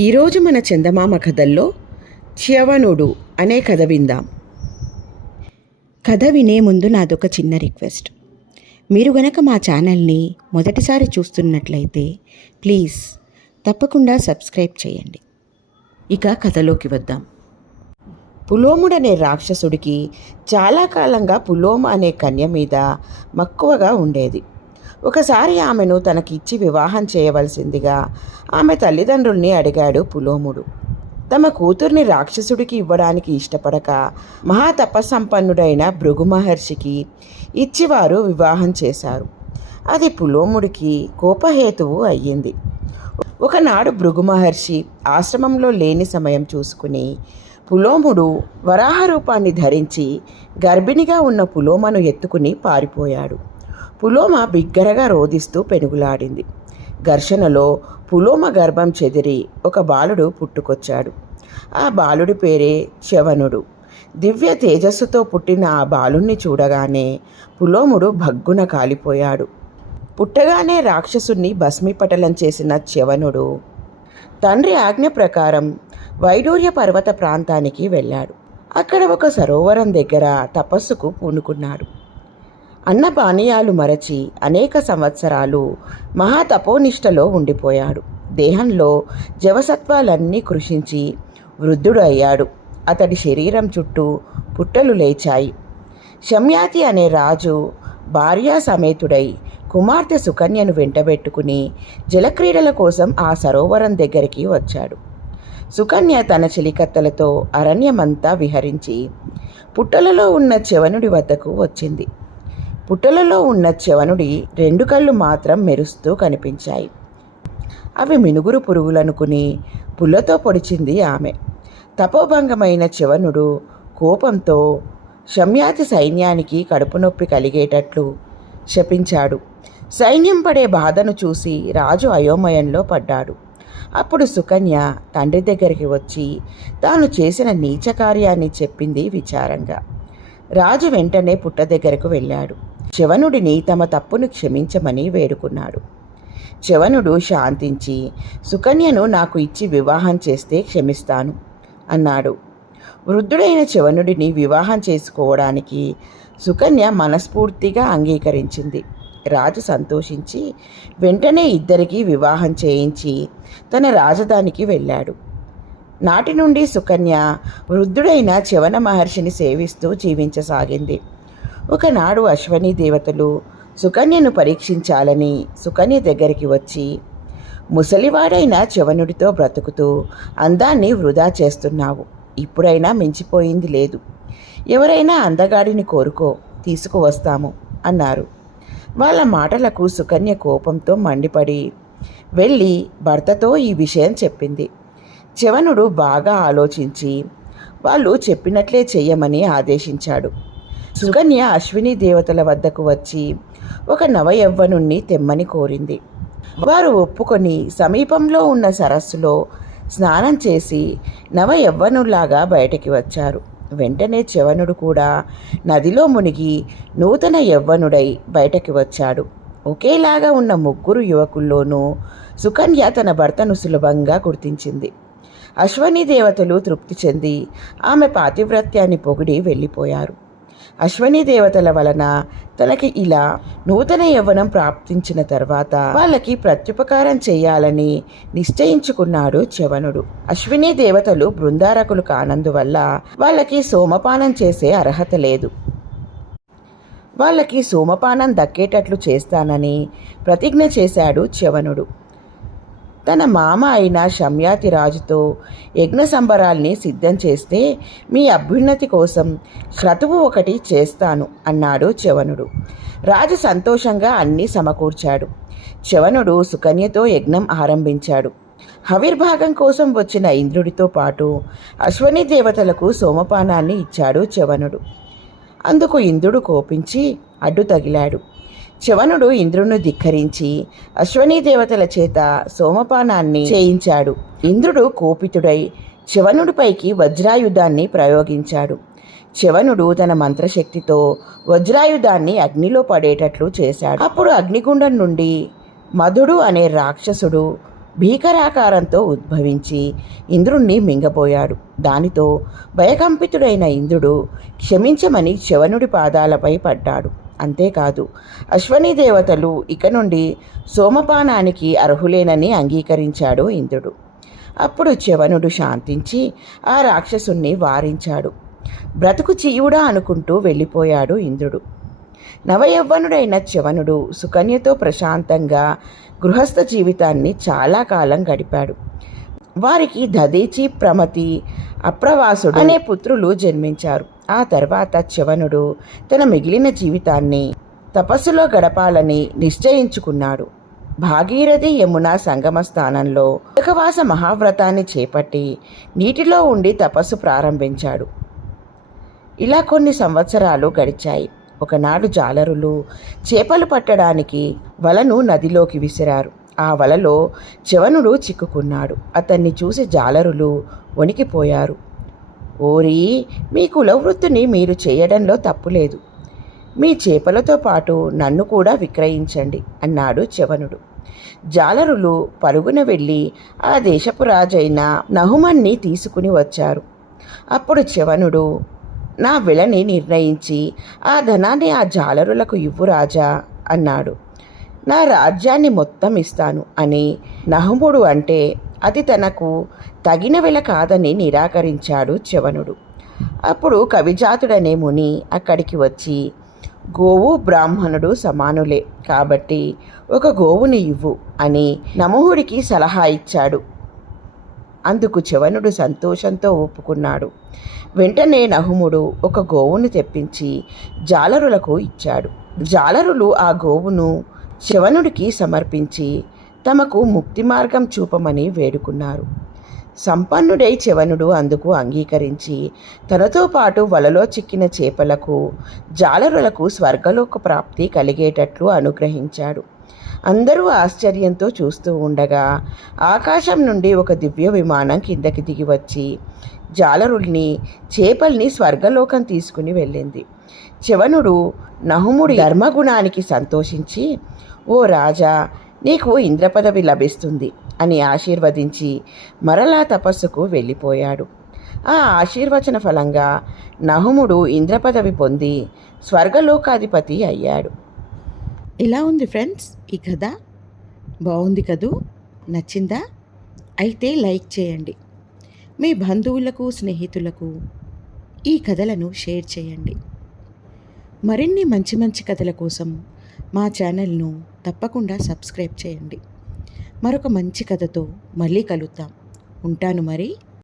ఈరోజు మన చందమామ కథల్లో చ్యవనుడు అనే కథ విందాం. కథ వినే ముందు నాదొక చిన్న రిక్వెస్ట్. మీరు గనక మా ఛానల్ని మొదటిసారి చూస్తున్నట్లయితే ప్లీజ్ తప్పకుండా సబ్స్క్రైబ్ చేయండి. ఇక కథలోకి వద్దాం. పులోముడనే రాక్షసుడికి చాలా కాలంగా పులోమ అనే కన్య మీద మక్కువగా ఉండేది. ఒకసారి ఆమెను తనకి ఇచ్చి వివాహం చేయవలసిందిగా ఆమె తల్లిదండ్రుల్ని అడిగాడు పులోముడు. తమ కూతుర్ని రాక్షసుడికి ఇవ్వడానికి ఇష్టపడక మహాతపసంపన్నుడైన భృగు మహర్షికి ఇచ్చి వారు వివాహం చేశారు. అది పులోముడికి కోపహేతువు అయ్యింది. ఒకనాడు భృగు మహర్షి ఆశ్రమంలో లేని సమయం చూసుకుని పులోముడు వరాహ రూపాన్ని ధరించి గర్భిణిగా ఉన్న పులోమను ఎత్తుకుని పారిపోయాడు. పులోమ బిగ్గరగా రోదిస్తూ పెనుగులాడింది. ఘర్షణలో పులోమ గర్భం చెదిరి ఒక బాలుడు పుట్టుకొచ్చాడు. ఆ బాలుడి పేరే చ్యవనుడు. దివ్య తేజస్సుతో పుట్టిన ఆ బాలుణ్ణి చూడగానే పులోముడు భగ్గున కాలిపోయాడు. పుట్టగానే రాక్షసుణ్ణి భస్మీపటలం చేసిన చ్యవనుడు తండ్రి ఆజ్ఞ ప్రకారం వైడూర్య పర్వత ప్రాంతానికి వెళ్ళాడు. అక్కడ ఒక సరోవరం దగ్గర తపస్సుకు పూనుకున్నాడు. అన్నపానీయాలు మరచి అనేక సంవత్సరాలు మహాతపోనిష్టలో ఉండిపోయాడు. దేహంలో జవసత్వాలన్నీ కృషించి వృద్ధుడు అయ్యాడు. అతడి శరీరం చుట్టూ పుట్టలు లేచాయి. శమ్యాతి అనే రాజు భార్యా సమేతుడై కుమార్తె సుకన్యను వెంటబెట్టుకుని జలక్రీడల కోసం ఆ సరోవరం దగ్గరికి వచ్చాడు. సుకన్య తన చెలికత్తెలతో అరణ్యమంతా విహరించి పుట్టలలో ఉన్న చ్యవనుడి వద్దకు వచ్చింది. పుట్టలలో ఉన్న చ్యవనుడి 2 కళ్ళు మాత్రం మెరుస్తూ కనిపించాయి. అవి మినుగురు పురుగులనుకుని పుల్లతో పొడిచింది ఆమె. తపోభంగమైన చ్యవనుడు కోపంతో శమ్యాతి సైన్యానికి కడుపు నొప్పి కలిగేటట్లు శపించాడు. సైన్యం పడే బాధను చూసి రాజు అయోమయంలో పడ్డాడు. అప్పుడు సుకన్య తండ్రి దగ్గరికి వచ్చి తాను చేసిన నీచ కార్యాన్ని చెప్పింది విచారంగా. రాజు వెంటనే పుట్ట దగ్గరకు వెళ్ళాడు. చ్యవనుడిని తమ తప్పును క్షమించమని వేడుకున్నాడు. చ్యవనుడు శాంతించి సుకన్యను నాకు ఇచ్చి వివాహం చేస్తే క్షమిస్తాను అన్నాడు. వృద్ధుడైన చ్యవనుడిని వివాహం చేసుకోవడానికి సుకన్య మనస్ఫూర్తిగా అంగీకరించింది. రాజు సంతోషించి వెంటనే ఇద్దరికీ వివాహం చేయించి తన రాజధానికి వెళ్ళాడు. నాటి నుండి సుకన్య వృద్ధుడైన చ్యవన మహర్షిని సేవిస్తూ జీవించసాగింది. ఒకనాడు అశ్వనీ దేవతలు సుకన్యను పరీక్షించాలని సుకన్య దగ్గరికి వచ్చి, ముసలివాడైన చ్యవనుడితో బ్రతుకుతూ అందాన్ని వృధా చేస్తున్నావు. ఇప్పుడైనా మించిపోయింది లేదు. ఎవరైనా అందగాడిని కోరుకో, తీసుకువస్తాము అన్నారు. వాళ్ళ మాటలకు సుకన్య కోపంతో మండిపడి వెళ్ళి భర్తతో ఈ విషయం చెప్పింది. చ్యవనుడు బాగా ఆలోచించి వాళ్ళు చెప్పినట్లే చెయ్యమని ఆదేశించాడు. సుకన్య అశ్విని దేవతల వద్దకు వచ్చి ఒక నవయవ్వనుణ్ణి తెమ్మని కోరింది. వారు ఒప్పుకొని సమీపంలో ఉన్న సరస్సులో స్నానం చేసి నవయవ్వనులాగా బయటికి వచ్చారు. వెంటనే చ్యవనుడు కూడా నదిలో మునిగి నూతన యవ్వనుడై బయటకి వచ్చాడు. ఒకేలాగా ఉన్న 3 యువకుల్లోనూ సుకన్య తన భర్తను సులభంగా గుర్తించింది. అశ్వనీ దేవతలు తృప్తి చెంది ఆమె పాతివ్రత్యాన్ని పొగిడి వెళ్ళిపోయారు. అశ్వనీ దేవతల వలన తనకి ఇలా నూతన యవ్వనం ప్రాప్తించిన తర్వాత వాళ్ళకి ప్రత్యుపకారం చేయాలని నిశ్చయించుకున్నాడు చ్యవనుడు. అశ్వినీ దేవతలు బృందారకులు కానందువల్ల వాళ్ళకి సోమపానం చేసే అర్హత లేదు. వాళ్ళకి సోమపానం దక్కేటట్లు చేస్తానని ప్రతిజ్ఞ చేశాడు చ్యవనుడు. తన మామ అయిన శమ్యాతి రాజుతో యజ్ఞ సంబరాల్ని సిద్ధం చేస్తే మీ అభ్యున్నతి కోసం క్రతువు ఒకటి చేస్తాను అన్నాడు చ్యవనుడు. రాజు సంతోషంగా అన్నీ సమకూర్చాడు. చ్యవనుడు సుకన్యతో యజ్ఞం ఆరంభించాడు. హవిర్భాగం కోసం వచ్చిన ఇంద్రుడితో పాటు అశ్వనీ దేవతలకు సోమపానాన్ని ఇచ్చాడు చ్యవనుడు. అందుకు ఇంద్రుడు కోపించి అడ్డు తగిలాడు. చ్యవనుడు ఇంద్రుని ధిక్కరించి అశ్వనీ దేవతల చేత సోమపానాన్ని చేయించాడు. ఇంద్రుడు కోపితుడై చ్యవనుడిపైకి వజ్రాయుధాన్ని ప్రయోగించాడు. చ్యవనుడు తన మంత్రశక్తితో వజ్రాయుధాన్ని అగ్నిలో పడేటట్లు చేశాడు. అప్పుడు అగ్నిగుండం నుండి మధుడు అనే రాక్షసుడు భీకరాకారంతో ఉద్భవించి ఇంద్రుణ్ణి మింగపోయాడు. దానితో భయకంపితుడైన ఇంద్రుడు క్షమించమని చ్యవనుడి పాదాలపై పడ్డాడు. అంతేకాదు, అశ్వనీ దేవతలు ఇక నుండి సోమపానానికి అర్హులేనని అంగీకరించాడు ఇంద్రుడు. అప్పుడు చ్యవనుడు శాంతించి ఆ రాక్షసుణ్ణి వారించాడు. బ్రతుకు చీయుడా అనుకుంటూ వెళ్ళిపోయాడు ఇంద్రుడు. నవయవ్వనుడైన చ్యవనుడు సుకన్యతో ప్రశాంతంగా గృహస్థ జీవితాన్ని చాలా కాలం గడిపాడు. వారికి దధీచి, ప్రమతి, అప్రవాసుడు అనే పుత్రులు జన్మించారు. ఆ తర్వాత చ్యవనుడు తన మిగిలిన జీవితాన్ని తపస్సులో గడపాలని నిశ్చయించుకున్నాడు. భాగీరథి యమున సంగమ స్థానంలో ఏకవాస మహావ్రతాన్ని చేపట్టి నీటిలో ఉండి తపస్సు ప్రారంభించాడు. ఇలా కొన్ని సంవత్సరాలు గడిచాయి. ఒకనాడు జాలరులు చేపలు పట్టడానికి వలను నదిలోకి విసిరారు. ఆ వలలో చ్యవనుడు చిక్కుకున్నాడు. అతన్ని చూసి జాలరులు వణికిపోయారు. ఓరి, మీ కులవృత్తిని మీరు చేయడంలో తప్పులేదు. మీ చేపలతో పాటు నన్ను కూడా విక్రయించండి అన్నాడు చ్యవనుడు. జాలరులు పరుగున వెళ్ళి ఆ దేశపు రాజైన నహుమన్ని తీసుకుని వచ్చారు. అప్పుడు చ్యవనుడు, నా వెలని నిర్ణయించి ఆ ధనాన్ని ఆ జాలరులకు ఇవ్వు రాజా అన్నాడు. నా రాజ్యాన్ని మొత్తం ఇస్తాను అని నహుముడు అంటే అది తనకు తగిన వెల కాదని నిరాకరించాడు చ్యవనుడు. అప్పుడు కవిజాతుడనే ముని అక్కడికి వచ్చి, గోవు బ్రాహ్మణుడు సమానులే కాబట్టి ఒక గోవుని ఇవ్వు అని నమూహుడికి సలహా ఇచ్చాడు. అందుకు చ్యవనుడు సంతోషంతో ఒప్పుకున్నాడు. వెంటనే నహుముడు ఒక గోవును తెప్పించి జాలరులకు ఇచ్చాడు. జాలరులు ఆ గోవును చ్యవనుడికి సమర్పించి తమకు ముక్తి మార్గం చూపమని వేడుకున్నారు. సంపన్నుడై చ్యవనుడు అందుకు అంగీకరించి తనతో పాటు వలలో చిక్కిన చేపలకు, జాలరులకు స్వర్గలోక ప్రాప్తి కలిగేటట్లు అనుగ్రహించాడు. అందరూ ఆశ్చర్యంతో చూస్తూ ఉండగా ఆకాశం నుండి ఒక దివ్య విమానం కిందకి దిగి వచ్చి జాలరుల్ని, చేపల్ని స్వర్గలోకం తీసుకుని వెళ్ళింది. చ్యవనుడు నహుముడి ధర్మగుణానికి సంతోషించి, ఓ రాజా, నీకు ఇంద్రపదవి లభిస్తుంది అని ఆశీర్వదించి మరలా తపస్సుకు వెళ్ళిపోయాడు. ఆ ఆశీర్వచన ఫలంగా నహుముడు ఇంద్రపదవి పొంది స్వర్గలోకాధిపతి అయ్యాడు. ఎలా ఉంది ఫ్రెండ్స్ ఈ కథ? బాగుంది కదూ? నచ్చిందా? అయితే లైక్ చేయండి. మీ బంధువులకు, స్నేహితులకు ఈ కథలను షేర్ చేయండి. మరిన్ని మంచి మంచి కథల కోసం మా ఛానల్ను తప్పకుండా సబ్స్క్రైబ్ చేయండి. మరొక మంచి కథతో మళ్ళీ కలుద్దాం. ఉంటాను మరి.